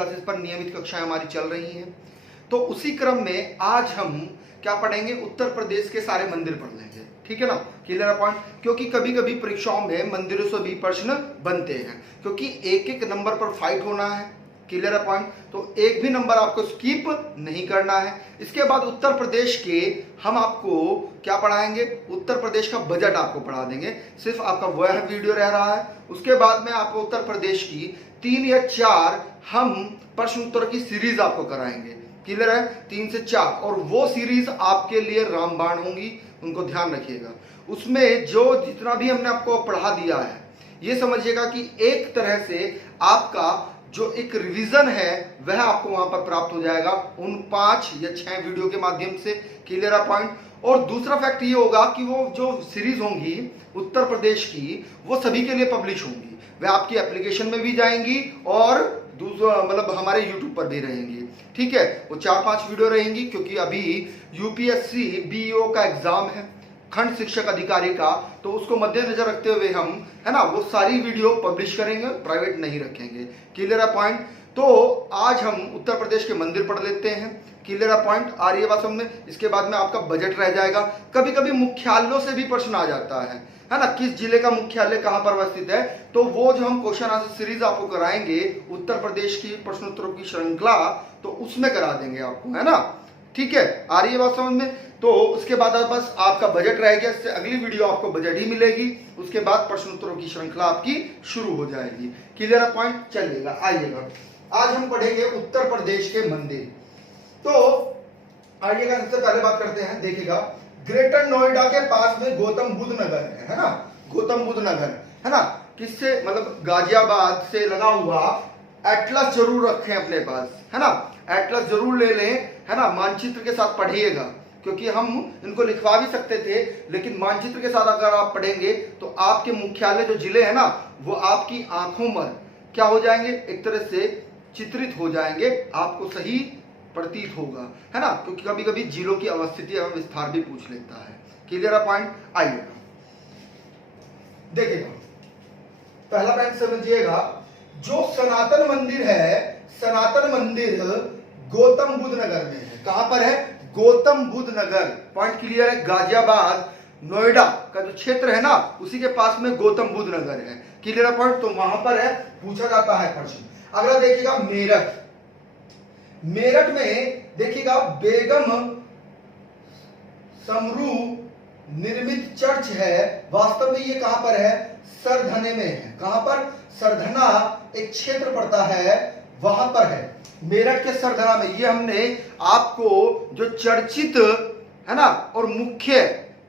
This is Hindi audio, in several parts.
क्लासेस पर नियमित कक्षाएं हमारी चल रही हैं। तो उसी क्रम में आज हम क्या पढ़ेंगे, उत्तर प्रदेश के सारे मंदिर पढ़ लेंगे, ठीक है ना, क्लियर है पॉइंट। क्योंकि कभी कभी परीक्षाओं में मंदिरों से भी प्रश्न बनते हैं, क्योंकि एक एक नंबर पर फाइट होना है, क्लियर है पॉइंट। तो एक भी नंबर आपको स्किप नहीं करना है। इसके बाद उत्तर प्रदेश के हम आपको क्या पढ़ाएंगे, उत्तर प्रदेश का बजट आपको पढ़ा देंगे, सिर्फ आपका वह वीडियो रह रहा है। उसके बाद में आपको उत्तर प्रदेश की 3 या 4 हम प्रश्न उत्तर की सीरीज आपको कराएंगे, क्लियर है, 3 से 4। और वो सीरीज आपके लिए रामबाण होंगी, उनको ध्यान रखिएगा। उसमें जो जितना भी हमने आपको पढ़ा दिया है, ये समझिएगा कि एक तरह से आपका जो एक रिवीजन है वह आपको वहां पर प्राप्त हो जाएगा उन 5 या 6 वीडियो के माध्यम से, क्लियर है पॉइंट। और दूसरा फैक्ट ये होगा कि वो जो सीरीज होंगी उत्तर प्रदेश की, वो सभी के लिए पब्लिश होंगी, वह आपकी एप्लीकेशन में भी जाएंगी और दूसरा मतलब हमारे यूट्यूब पर भी रहेंगी, ठीक है। वो 4-5 वीडियो रहेंगी, क्योंकि अभी यूपीएससी बीईओ का एग्जाम है, खंड शिक्षक अधिकारी का, तो उसको मद्देनजर रखते हुए हम, है ना, वो सारी वीडियो पब्लिश करेंगे, प्राइवेट नहीं रखेंगे, क्लियर है पॉइंट। तो आज हम उत्तर प्रदेश के मंदिर पढ़ लेते हैं, क्लियर है पॉइंट, आ रही है बात समझ में। इसके बाद में आपका बजट रह जाएगा। कभी कभी मुख्यालयों से भी प्रश्न आ जाता है ना, किस जिले का मुख्यालय कहां पर अवस्थित है, तो वो जो हम क्वेश्चन आंसर सीरीज आपको कराएंगे उत्तर प्रदेश की प्रश्नोत्तरों की श्रृंखला, तो उसमें करा देंगे आपको, है ना, ठीक है, आ रही है बात समझ में। तो उसके बाद बस आपका बजट रह गया, इससे अगली वीडियो आपको बजट ही मिलेगी, उसके बाद प्रश्नोत्तरों की श्रृंखला आपकी शुरू हो जाएगी, क्लियर है पॉइंट। चलिएगा, आइएगा, आज हम पढ़ेंगे उत्तर प्रदेश के मंदिर। तो आइएगा, सबसे पहले बात करते हैं, देखिएगा, ग्रेटर नोएडा के पास में गौतम बुद्ध नगर है ना, गौतम बुद्ध नगर, है ना, किससे मतलब गाजियाबाद से लगा हुआ। एटलस जरूर रखें अपने पास, है ना, एटलस जरूर ले लें, है ना, मानचित्र के साथ पढ़िएगा, क्योंकि हम इनको लिखवा भी सकते थे, लेकिन मानचित्र के साथ अगर आप पढ़ेंगे तो आपके मुख्यालय जो जिले हैं ना, वो आपकी आंखों में क्या हो जाएंगे, एक तरह से चित्रित हो जाएंगे, आपको सही प्रतीत होगा, है ना, क्योंकि कभी कभी जिलों की अवस्थिति एवं विस्तार भी पूछ लेता है, क्लियर है पॉइंट। आइएगा, देखिएगा, पहला पॉइंट समझिएगा, जो सनातन मंदिर है, सनातन मंदिर गौतम बुद्ध नगर में है। कहां पर है, गौतम बुद्ध नगर, पॉइंट क्लियर है। गाजियाबाद नोएडा का जो क्षेत्र है ना, उसी के पास में गौतम बुद्ध नगर है, क्लियर है पॉइंट। तो वहां पर है, पूछा जाता है प्रश्न। अगला देखिएगा, मेरठ, मेरठ में देखिएगा बेगम समरू निर्मित चर्च है। वास्तव में ये कहां पर है, सरधने में है। कहां पर, सरधना एक क्षेत्र पड़ता है, वहां पर है, मेरठ के सरधना में। ये हमने आपको जो चर्चित, है ना, और मुख्य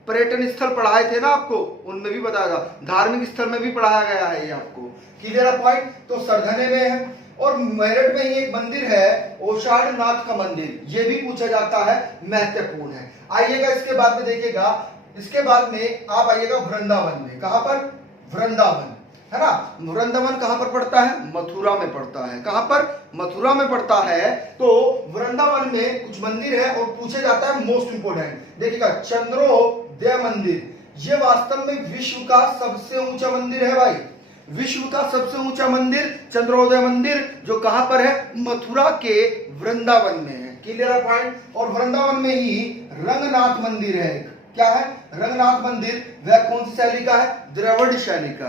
पर्यटन स्थल पढ़ाए थे ना आपको, उनमें भी बताया था, धार्मिक स्थल में भी पढ़ाया गया है ये आपको, क्लियर है पॉइंट। तो सरधने में है। और मेरठ में ही एक मंदिर है, ओषाढ़ नाथ का मंदिर, ये भी पूछा जाता है, महत्वपूर्ण है। आइएगा, इसके बाद में देखिएगा, इसके बाद में आप आइएगा वृंदावन में। कहां पर, वृंदावन, है ना, वृंदावन कहां पर पड़ता है, मथुरा में पड़ता है। कहां पर, मथुरा में पड़ता है। तो वृंदावन में कुछ मंदिर है और पूछा जाता है मोस्ट इंपोर्टेंट, देखिएगा, चंद्रोदय मंदिर, ये वास्तव में विश्व का सबसे ऊंचा मंदिर है भाई, विश्व का सबसे ऊंचा मंदिर चंद्रोदय मंदिर, जो कहां पर है, मथुरा के वृंदावन में है, क्लियर है पॉइंट। और वृंदावन में ही रंगनाथ मंदिर है। क्या है, रंगनाथ मंदिर, वह कौन सी शैली का है, द्रविड़ शैली का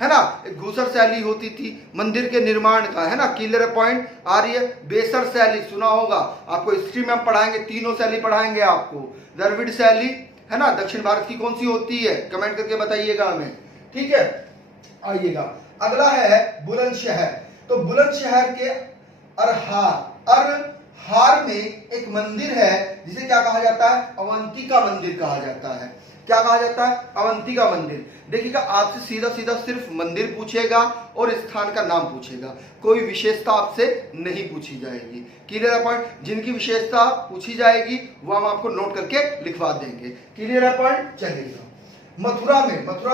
है ना, एक घूसर शैली होती थी मंदिर के निर्माण का, है ना, क्लियर है पॉइंट। आ रही है, बेसर शैली सुना होगा, आपको हिस्ट्री में हम पढ़ाएंगे, तीनों शैली पढ़ाएंगे आपको। द्रविड़ शैली, है ना, दक्षिण भारत की कौन सी होती है, कमेंट करके बताइएगा हमें, ठीक है। आइएगा, अगला है बुलंदशहर। तो बुलंदशहर के अरहार में एक मंदिर है, जिसे क्या कहा जाता है, अवंतिका मंदिर कहा जाता है। क्या कहा जाता है, अवंतिका मंदिर। देखिएगा, आपसे सीधा सीधा सिर्फ मंदिर पूछेगा और स्थान का नाम पूछेगा, कोई विशेषता आपसे नहीं पूछी जाएगी, क्लियर है पॉइंट। जिनकी विशेषता पूछी जाएगी वो हम आपको नोट करके लिखवा देंगे, क्लियर है पॉइंट। चलिएगा, मथुरा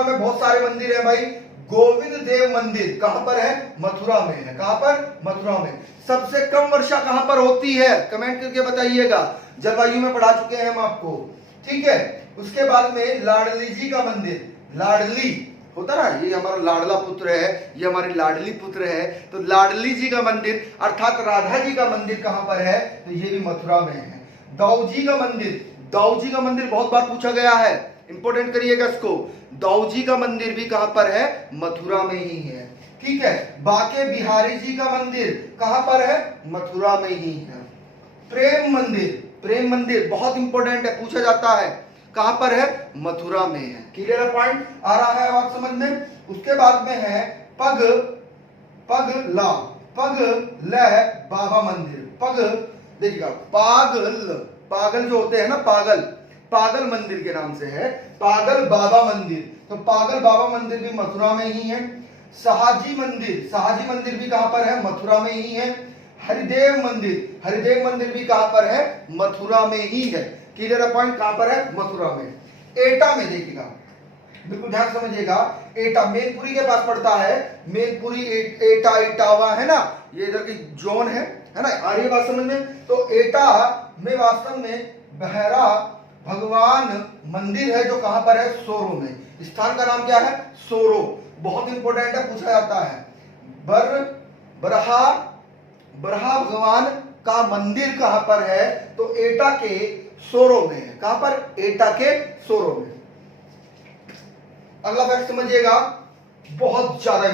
में बहुत सारे मंदिर है भाई। गोविंद देव मंदिर कहां पर है, मथुरा में है। कहां पर, मथुरा में। सबसे कम वर्षा कहां पर होती है, कमेंट करके बताइएगा, जलवायु में पढ़ा चुके हैं हम आपको, ठीक है। उसके बाद में लाडली जी का मंदिर, लाडली होता ना, ये हमारा लाडला पुत्र है, ये हमारी लाडली पुत्र है। तो लाडली जी का मंदिर अर्थात राधा जी का मंदिर कहां पर है? तो ये भी मथुरा में है। दाऊ जी का मंदिर, दाऊ जी का मंदिर बहुत बार पूछा गया है, इंपोर्टेंट करिएगा इसको। दाऊ जी का मंदिर भी कहां पर है? मथुरा में ही है। ठीक है, बाके बिहारी जी का मंदिर कहां पर है? मथुरा में ही है। प्रेम मंदिर, प्रेम मंदिर बहुत इंपॉर्टेंट है, पूछा जाता है, कहां पर है? मथुरा में है। क्लियर है, पॉइंट आ रहा है बात समझ में। उसके बाद में है पग ला, पग ल बाबा मंदिर। पग देखिएगा, पागल जो होते हैं ना, पागल मंदिर के नाम से है पागल बाबा मंदिर। तो पागल बाबा मंदिर भी मथुरा में ही है। सहाजी मंदिर भी कहां पर है? मथुरा में ही है। हरिदेव मंदिर भी कहां पर है? मथुरा में ही है। क्लियर है पॉइंट, कहां पर है? मथुरा में। एटा में देखिएगा, बिल्कुल ध्यान समझिएगा, एटा मैनपुरी के पास पड़ता है। मैनपुरी एटा इटावा है ना, ये इधर की जोन है ना, आ रही है बात समझ में। तो एटा में वास्तव में बहरा भगवान मंदिर है जो कहां पर है? सोरो में। स्थान का नाम क्या है? सोरो। बहुत इंपॉर्टेंट है, पूछा जाता है। बरहा भगवान का मंदिर कहां पर है? तो एटा के सोरो में है। कहां पर? एटा के सोरो में। अगला फैक्ट समझिएगा, बहुत ज्यादा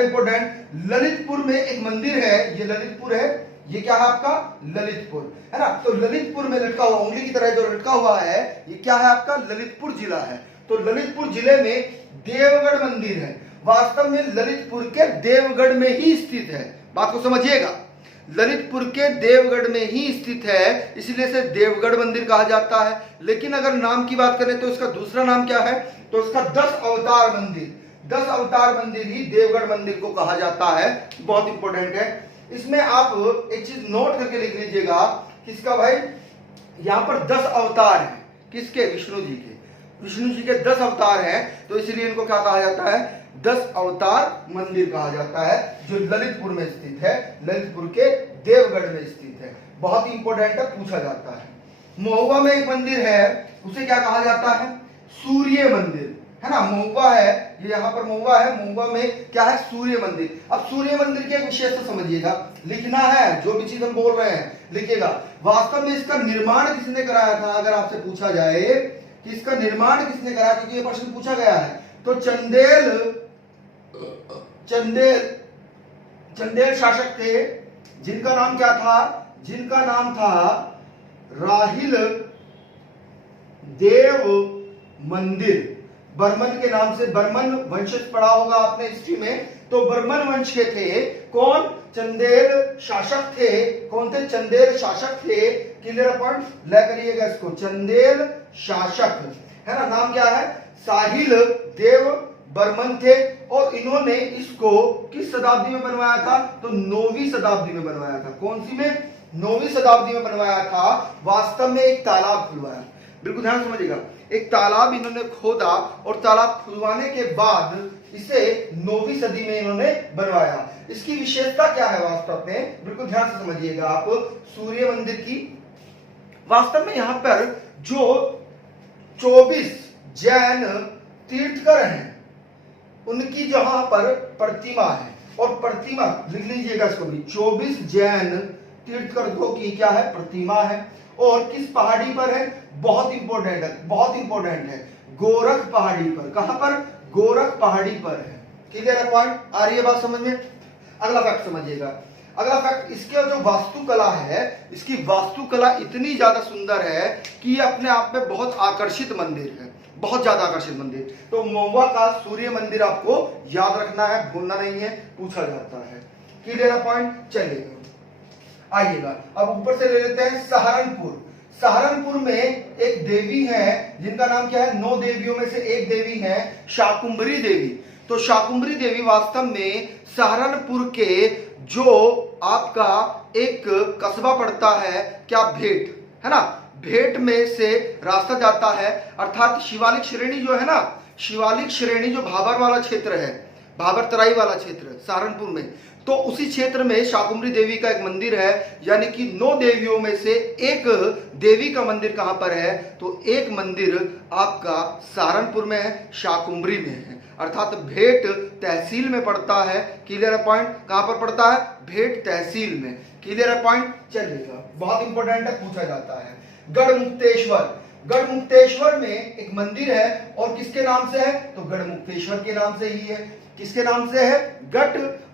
इंपॉर्टेंट। ललितपुर में एक मंदिर है, ये ललितपुर है, ये क्या है आपका? ललितपुर है ना। तो ललितपुर में लटका हुआ, उंगली की तरह जो लटका हुआ है, ये क्या है आपका? ललितपुर जिला है। तो ललितपुर जिले में देवगढ़ मंदिर है, वास्तव में ललितपुर के देवगढ़ में ही स्थित है। बात को समझिएगा, ललितपुर के देवगढ़ में ही स्थित है, इसलिए इसे देवगढ़ मंदिर कहा जाता है। लेकिन अगर नाम की बात करें तो इसका दूसरा नाम क्या है? तो इसका 10 अवतार मंदिर ही देवगढ़ मंदिर को कहा जाता है। बहुत इंपॉर्टेंट है। इसमें आप एक चीज नोट करके लिख लीजिएगा, किसका भाई? यहां पर 10 अवतार हैं। किसके? विष्णु जी के। विष्णु जी के 10 अवतार हैं, तो इसलिए इनको क्या कहा जाता है? 10 अवतार मंदिर कहा जाता है, जो ललितपुर में स्थित है, ललितपुर के देवगढ़ में स्थित है। बहुत इंपॉर्टेंट है, पूछा जाता है। महुआ में एक मंदिर है, उसे क्या कहा जाता है? सूर्य मंदिर है ना। महुआ है, ये यहाँ पर महुआ है, महुआ में क्या है? सूर्य मंदिर। अब सूर्य मंदिर की एक विशेषता समझिएगा, लिखना है, जो भी चीज हम बोल रहे हैं लिखिएगा। वास्तव में इसका निर्माण किसने कराया था? अगर आपसे पूछा जाए कि इसका निर्माण किसने कराया, क्योंकि ये प्रश्न पूछा गया है, तो चंदेल शासक थे, जिनका नाम क्या था? जिनका नाम था राहिल देव मंदिर। बर्मन के नाम से, बर्मन वंश पढ़ा होगा आपने हिस्ट्री में, तो बर्मन वंश के थे। कौन? चंदेल शासक थे। कौन थे? चंदेल शासक थे। क्लियर पॉइंट, ले करिएगा इसको, चंदेल शासक है ना। नाम क्या है? साहिल देव बर्मन थे। और इन्होंने इसको किस शताब्दी में बनवाया था? तो 9वीं शताब्दी में बनवाया था। कौन सी में? 9वीं शताब्दी में बनवाया था। वास्तव में एक तालाब खुलवाया, बिल्कुल ध्यान समझिएगा, एक तालाब इन्होंने खोदा और तालाब खुलवाने के बाद इसे 9वीं सदी में इन्होंने बनवाया। इसकी विशेषता क्या है वास्तव में? बिल्कुल ध्यान से समझिएगा आप सूर्य मंदिर की। वास्तव में यहां पर जो 24 जैन तीर्थकर हैं, उनकी जहां पर प्रतिमा है, और प्रतिमा लिख लीजिएगा इसको भी, 24 जैन तीर्थकर की क्या है? प्रतिमा है। और किस पहाड़ी पर है? बहुत इंपॉर्टेंट है, गोरख पहाड़ी पर। कहां पर? गोरख पहाड़ी पर है। क्लियर है पॉइंट, आ रही है बात समझ में। अगला फैक्ट समझिएगा, अगला फैक्ट, इसके जो वास्तुकला है, इसकी वास्तुकला इतनी ज्यादा सुंदर है कि ये अपने आप में बहुत आकर्षित मंदिर है, बहुत ज्यादा आकर्षित मंदिर। तो महुआ का सूर्य मंदिर आपको याद रखना है, भूलना नहीं है, पूछा जाता है। क्लियर है पॉइंट, चलिएगा आइएगा। अब ऊपर से ले लेते हैं सहारनपुर में एक देवी है, जिनका नाम क्या है? 9 देवियों में से एक देवी है शाकुंभरी देवी। तो शाकुंभरी देवी वास्तव में सहारनपुर के जो आपका एक कस्बा पड़ता है, क्या भेंट है ना, भेंट में से रास्ता जाता है, अर्थात शिवालिक श्रेणी जो है ना, शिवालिक श्रेणी जो भाबर वाला क्षेत्र है, भाबर तराई वाला क्षेत्र सहारनपुर में, तो उसी क्षेत्र में शाकुंभरी देवी का एक मंदिर है, यानी कि 9 देवियों में से एक देवी का मंदिर कहां पर है, तो एक मंदिर आपका सहारनपुर में है, शाकुंभरी में है, अर्थात भेट तहसील में पड़ता है। क्लियर है पॉइंट, कहां पर पड़ता है, भेट तहसील में। क्लियर है पॉइंट, चलिएगा, बहुत इंपॉर्टेंट है, पूछा जाता है। गढ़मुक्तेश्वर, गढ़मुक्तेश्वर में एक मंदिर है और किसके नाम से है, तो गढ़मुक्तेश्वर के नाम से ही है। किसके नाम से है,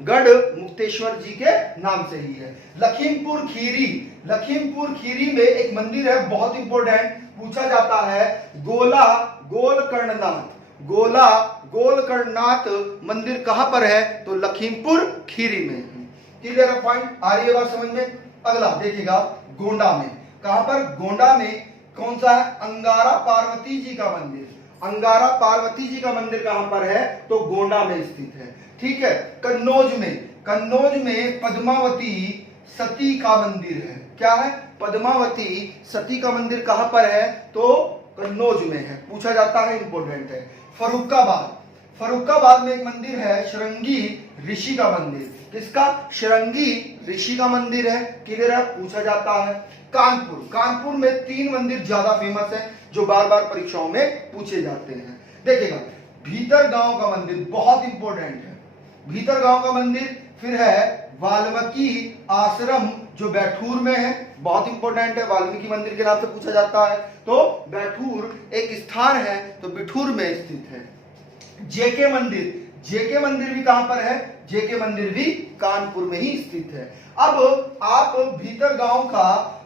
गढ़ मुक्तेश्वर जी के नाम से ही है। लखीमपुर खीरी, लखीमपुर खीरी में एक मंदिर है, बहुत इंपॉर्टेंट, पूछा जाता है, गोला गोलकर्णनाथ, गोला गोलकर्णनाथ मंदिर कहां पर है, तो लखीमपुर खीरी में। क्लियर है पॉइंट, आ रही है बात समझ में। अगला देखिएगा, गोंडा में, कहां पर, गोंडा में कौन सा है, अंगारा पार्वती जी का मंदिर, अंगारा पार्वती जी का मंदिर कहां पर है, तो गोंडा में स्थित है। ठीक है, कन्नौज में, कन्नौज में पद्मावती सती का मंदिर है, क्या है, पद्मावती सती का मंदिर कहां पर है, तो कन्नौज में है, पूछा जाता है, इंपॉर्टेंट है। फर्रुखाबाद, फर्रुखाबाद में एक मंदिर है, शृंगी ऋषि का मंदिर, किसका, शृंगी ऋषि का मंदिर है। क्लियर है, पूछा जाता है। कानपुर, कानपुर में 3 मंदिर ज्यादा फेमस है जो बार बार परीक्षाओं में पूछे जाते हैं। देखिएगा, भीतर गांव का मंदिर बहुत इंपॉर्टेंट है, भीतर गांव का मंदिर, फिर है वाल्मीकि आश्रम जो बैठूर में है, बहुत इंपॉर्टेंट है, वाल्मीकि मंदिर के नाम से पूछा जाता है, तो बैठूर एक स्थान है, तो बिठूर में स्थित है। जेके मंदिर, जेके मंदिर भी कहां पर है, जेके मंदिर भी कानपुर में ही स्थित है। अब आप भीतर गांव का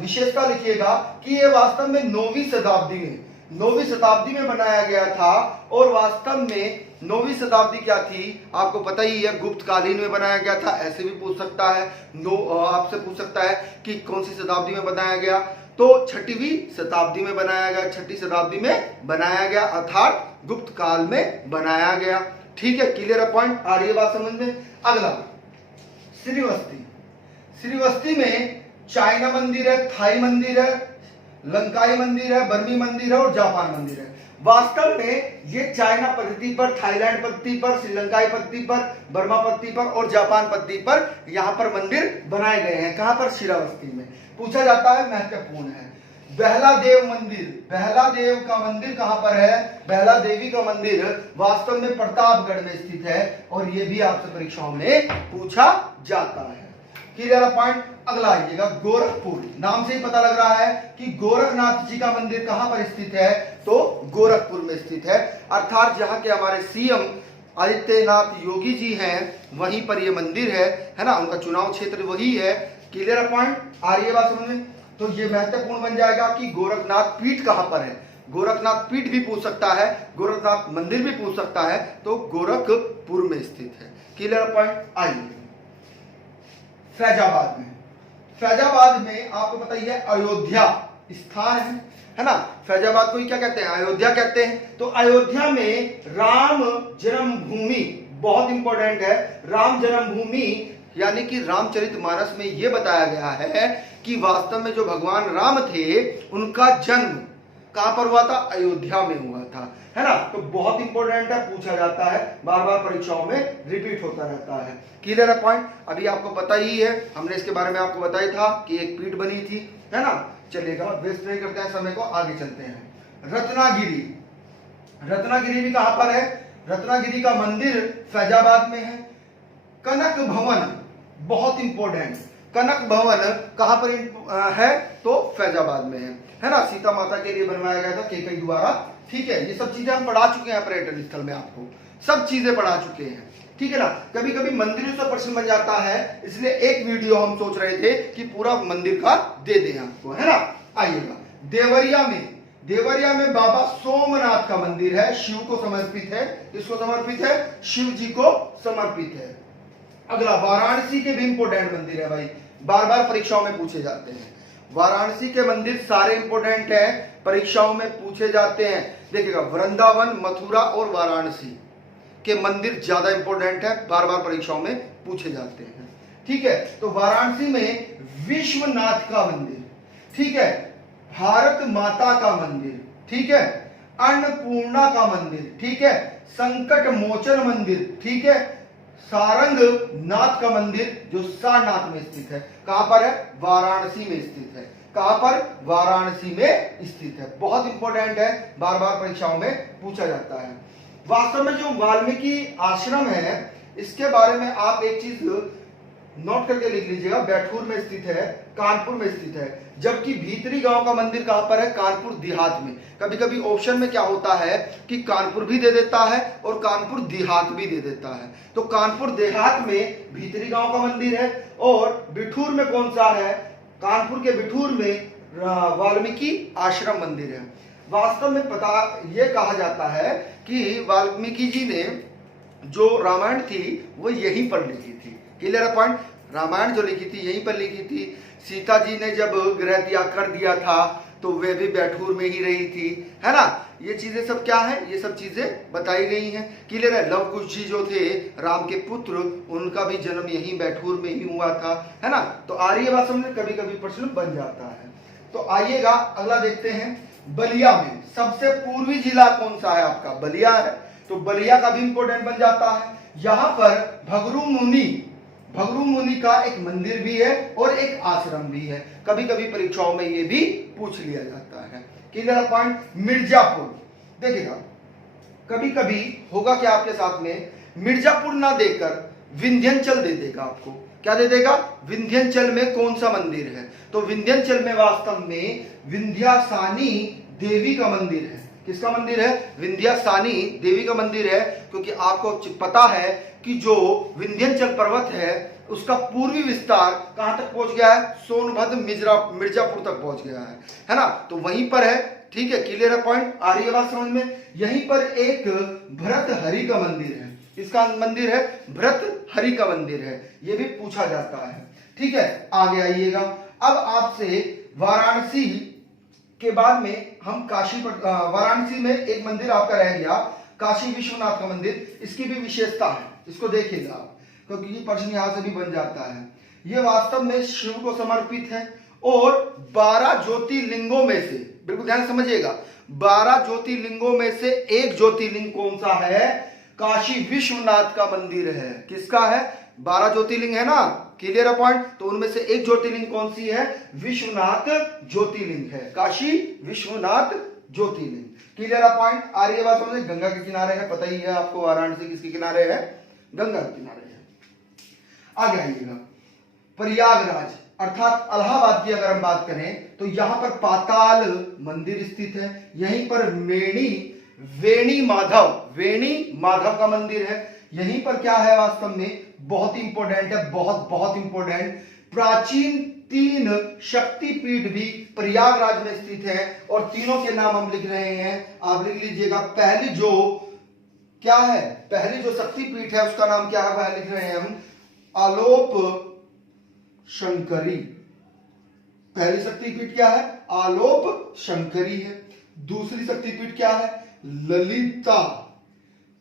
विशेषता लिखिएगा कि यह वास्तव में 9वीं शताब्दी में, 9वीं शताब्दी में बनाया गया था, और वास्तव में 9वीं शताब्दी क्या थी आपको पता ही है, गुप्त कालीन में बनाया गया था, ऐसे भी पूछ सकता है, आपसे पूछ सकता है कि कौन सी शताब्दी में बनाया गया, तो 6वीं शताब्दी में बनाया गया, 6ठी शताब्दी में बनाया गया, अर्थात गुप्त काल में बनाया गया। ठीक है, क्लियर है पॉइंट, आ रही है बात समझ में। अगला श्रीवस्ती, श्रीवस्ती में चाइना मंदिर है, थाई मंदिर है, लंकाई मंदिर है, बर्मी मंदिर है और जापान मंदिर है। वास्तव में ये चाइना पद्धति पर, थाईलैंड पद्धति पर, श्रीलंकाई पद्धति पर, बर्मा पद्धति पर और जापान पद्धति पर यहाँ पर मंदिर बनाए गए हैं। कहां पर, श्रीवस्ती में, पूछा जाता है, महत्वपूर्ण है। बहला देव मंदिर, बहला देव का मंदिर कहां पर है, बहला देवी का मंदिर वास्तव में प्रतापगढ़ में स्थित है, और यह भी आपसे परीक्षाओं में पूछा जाता है। Clear point. अगला आइएगा, गोरखपुर, नाम से ही पता लग रहा है कि गोरखनाथ जी का मंदिर कहां पर स्थित है, तो गोरखपुर में स्थित है, अर्थात जहां के हमारे सीएम आदित्यनाथ योगी जी हैं वहीं पर यह मंदिर है ना, उनका चुनाव क्षेत्र वही है। क्लियर पॉइंट, आ रही है बात समझ में। तो ये महत्वपूर्ण बन जाएगा कि गोरखनाथ पीठ कहां पर है, गोरखनाथ पीठ भी पूछ सकता है, गोरखनाथ मंदिर भी पूछ सकता है, तो गोरखपुर में स्थित है। Clear point. आइए फैजाबाद में, फैजाबाद में आपको पता ही है अयोध्या स्थान है ना, फैजाबाद को ही क्या कहते हैं, अयोध्या कहते हैं। तो अयोध्या में राम जन्मभूमि, बहुत इंपॉर्टेंट है, राम जन्मभूमि यानी कि रामचरितमानस में यह बताया गया है कि वास्तव में जो भगवान राम थे उनका जन्म कहां पर हुआ था, अयोध्या में हुआ था, है ना। तो बहुत इंपॉर्टेंट है, पूछा जाता है, बार बार परीक्षाओं में रिपीट होता रहता है। क्लियर है पॉइंट। अभी आपको पता ही है, हमने इसके बारे में आपको बताया था कि एक पीठ बनी थी, है ना। चलिएगा, वेस्ट नहीं करते हैं समय को, आगे चलते हैं। रत्नागिरी, रत्नागिरी भी कहां पर है, रत्नागिरी का मंदिर फैजाबाद में है। कनक भवन, बहुत इंपॉर्टेंट, कनक भवन कहां पर है, तो फैजाबाद में है ना, सीता माता के लिए बनवाया गया था केकई द्वारा। ठीक है, ये सब चीजें हम पढ़ा चुके हैं पर्यटन स्थल में, आपको सब चीजें पढ़ा चुके हैं, ठीक है ना। कभी कभी मंदिरों से प्रश्न बन जाता है, इसलिए एक वीडियो हम सोच रहे थे कि पूरा मंदिर का दे दें आपको, है ना। आइएगा, देवरिया में, देवरिया में बाबा सोमनाथ का मंदिर है, शिव को समर्पित है, किसको समर्पित है, शिव जी को समर्पित है। अगला वाराणसी के भी इंपोर्टेंट मंदिर है भाई, बार बार परीक्षाओं में पूछे जाते हैं। वाराणसी के मंदिर सारे इंपोर्टेंट हैं, परीक्षाओं में पूछे जाते हैं। देखिएगा, वृंदावन, मथुरा और वाराणसी के मंदिर ज्यादा इंपोर्टेंट है, बार बार परीक्षाओं में पूछे जाते हैं। ठीक है, तो वाराणसी में विश्वनाथ का मंदिर, ठीक है, भारत माता का मंदिर, ठीक है, अन्नपूर्णा का मंदिर, ठीक है, संकट मोचन मंदिर, ठीक है, सारंग नाथ का मंदिर जो सारनाथ में स्थित है। कहां पर है? वाराणसी में स्थित है। कहां पर? वाराणसी में स्थित है। बहुत इंपॉर्टेंट है, बार बार परीक्षाओं में पूछा जाता है। वास्तव में जो वाल्मीकि आश्रम है इसके बारे में आप एक चीज नोट करके लिख लीजिएगा, बैठूर में स्थित है, कानपुर में स्थित है, जबकि भीतरी गांव का मंदिर कहां पर है? कानपुर देहात में। कभी कभी ऑप्शन में क्या होता है कि कानपुर भी दे देता है और कानपुर देहात भी दे देता है। तो कानपुर देहात में भीतरी गांव का मंदिर है और बिठूर में कौन सा है? कानपुर के बिठूर में वाल्मीकि आश्रम मंदिर है। वास्तव में पता यह कहा जाता है कि वाल्मीकि जी ने जो रामायण थी वो यहीं पर लिखी थी। क्लियर है पॉइंट? रामायण जो लिखी थी यहीं पर लिखी थी। सीता जी ने जब गृह त्याग कर दिया था तो वे भी बैठूर में ही रही थी, है ना। ये चीजें सब क्या है? ये सब चीजें बताई गई हैं। क्लियर है? लव कुश जी जो थे राम के पुत्र, उनका भी जन्म यहीं बैठूर में ही हुआ था, है ना। तो आ रही है बात समझ में? कभी कभी प्रश्न बन जाता है। तो आइएगा अगला देखते हैं। बलिया में सबसे पूर्वी जिला कौन सा है? आपका बलिया है। तो बलिया का भी इंपोर्टेंट बन जाता है। यहां पर भगरू मुनि का एक मंदिर भी है और एक आश्रम भी है। कभी कभी परीक्षाओं में ये भी पूछ लिया जाता है। Clear point? मिर्जापुर देखिएगा, कभी कभी होगा क्या आपके साथ में, मिर्जापुर ना देकर विंध्याचल दे देगा आपको। क्या दे देगा? विंध्याचल में कौन सा मंदिर है? तो विंध्याचल में वास्तव में विंध्यासानी देवी का मंदिर है। किसका मंदिर है? विंध्यासानी देवी का मंदिर है। क्योंकि आपको पता है कि जो विंध्याचल पर्वत है उसका पूर्वी विस्तार कहां तक पहुंच गया है? सोनभद्र मिर्जापुर तक पहुंच गया है ना। तो वहीं पर है, ठीक है। क्लियर है पॉइंट? आ रही है बात समझ में? यहीं पर एक भरतहरि का मंदिर है। इसका मंदिर है भरतहरि का मंदिर है। यह भी पूछा जाता है, ठीक है। आगे आइएगा। अब आपसे वाराणसी के बाद में हम वाराणसी में एक मंदिर आपका रह गया, काशी विश्वनाथ का मंदिर। इसकी भी विशेषता है, इसको देखिएगा आप, क्योंकि ये प्रश्न यहां से भी बन जाता है। ये वास्तव में शिव को समर्पित है और 12 ज्योतिर्लिंगों में से, बिल्कुल ध्यान समझिएगा, 12 ज्योतिर्लिंगों में से एक ज्योतिर्लिंग कौन सा है? काशी विश्वनाथ का मंदिर है। किसका है? 12 ज्योतिर्लिंग है ना। क्लियर है पॉइंट? तो उनमें से एक ज्योतिर्लिंग कौन सी है? विश्वनाथ ज्योतिर्लिंग है, काशी विश्वनाथ ज्योतिर्लिंग। क्लियर है पॉइंट? आ रही है बात समझ? गंगा के किनारे है, पता ही है आपको। वाराणसी किसके किनारे है? गंगा के किनारे है। आगे आइएगा। प्रयागराज अर्थात इलाहाबाद की अगर हम बात करें तो यहां पर पाताल मंदिर स्थित है। यहीं पर वेणी माधव का मंदिर है। यहीं पर क्या है वास्तव में? बहुत इंपॉर्टेंट है, बहुत इंपॉर्टेंट। प्राचीन 3 शक्तिपीठ भी प्रयागराज में स्थित है और तीनों के नाम हम लिख रहे हैं, आप लिख लीजिएगा। पहली जो क्या है? पहली जो शक्तिपीठ है उसका नाम क्या है? वह लिख रहे हैं हम आलोप शंकरी। पहली शक्तिपीठ क्या है? आलोप शंकरी है। दूसरी शक्तिपीठ क्या है?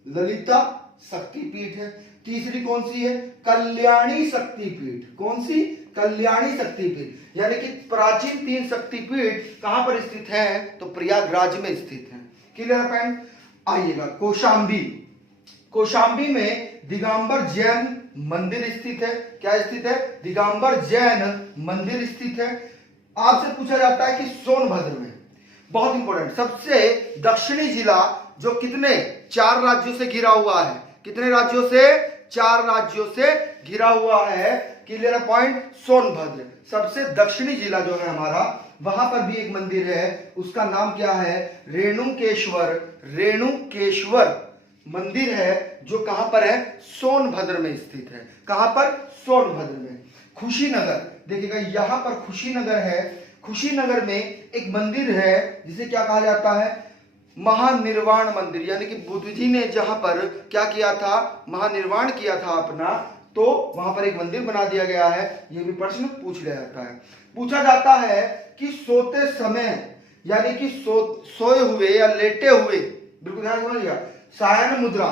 ललिता शक्तिपीठ है। तीसरी कौन सी है? कल्याणी शक्तिपीठ। कौन सी? कल्याणी शक्तिपीठ। यानी कि प्राचीन 3 शक्तिपीठ कहां पर स्थित है? तो प्रयागराज में स्थित है। Clear point? आइएगा। कौशाम्बी में दिगंबर जैन मंदिर स्थित है। क्या स्थित है? दिगंबर जैन मंदिर स्थित है। आपसे पूछा जाता है कि सोनभद्र में, बहुत इंपॉर्टेंट, सबसे दक्षिणी जिला जो कितने 4 राज्यों से घिरा हुआ है? कितने राज्यों से? 4 राज्यों से घिरा हुआ है। Clear point? सोनभद्र सबसे दक्षिणी जिला जो है हमारा, वहां पर भी एक मंदिर है। उसका नाम क्या है? रेणुकेश्वर मंदिर है, जो कहां पर है? सोनभद्र में स्थित है। कहां पर? सोनभद्र में। खुशीनगर देखिएगा, यहां पर खुशीनगर है। खुशीनगर में एक मंदिर है जिसे क्या कहा जाता है? महानिर्वाण मंदिर। यानी कि बुद्ध जी ने जहां पर क्या किया था? महानिर्वाण किया था अपना, तो वहां पर एक मंदिर बना दिया गया है। यह भी प्रश्न पूछ लिया जाता है। पूछा जाता है कि सोते समय, यानी कि सोए हुए या लेटे हुए, बिल्कुल ध्यान समझिएगा, शयन मुद्रा,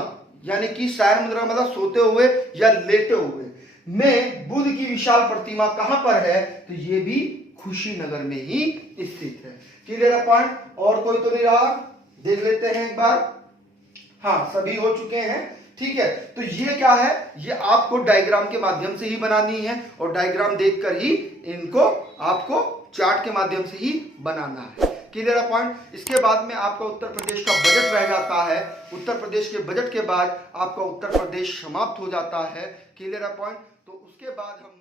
यानी कि शयन मुद्रा मतलब सोते हुए या लेटे हुए में बुद्ध की विशाल प्रतिमा कहां पर है? तो ये भी खुशीनगर में ही स्थित है। Clear point? और कोई तो नहीं रहा? देख लेते हैं एक बार। हाँ, सभी हो चुके हैं। ठीक है, तो ये क्या है, ये आपको डायग्राम के माध्यम से ही बनानी है और डायग्राम देखकर ही इनको आपको चार्ट के माध्यम से ही बनाना है। क्लियर है पॉइंट। इसके बाद में आपका उत्तर प्रदेश का बजट रह जाता है। उत्तर प्रदेश के बजट के बाद आपका उत्तर प्रदेश समाप्त हो जाता है। क्लियर है पॉइंट। तो उसके बाद हम